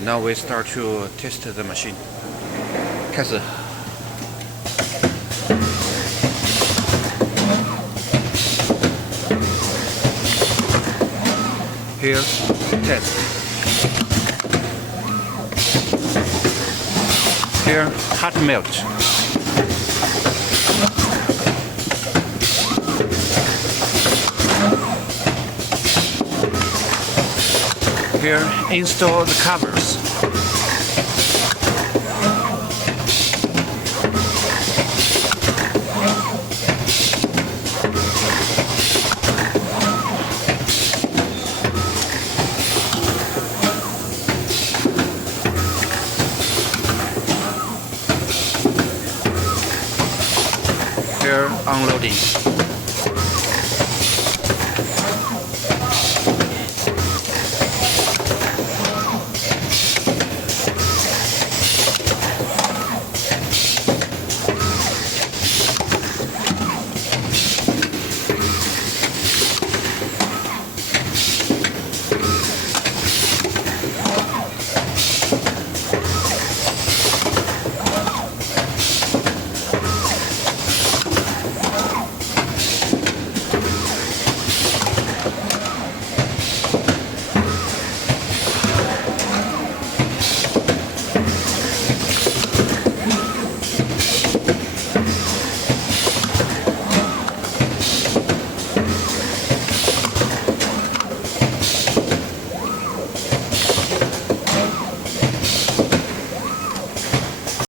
Now we start to test the machine. 开始。Here, test. Here, hot melt. Here, install the covers. Here, unloading.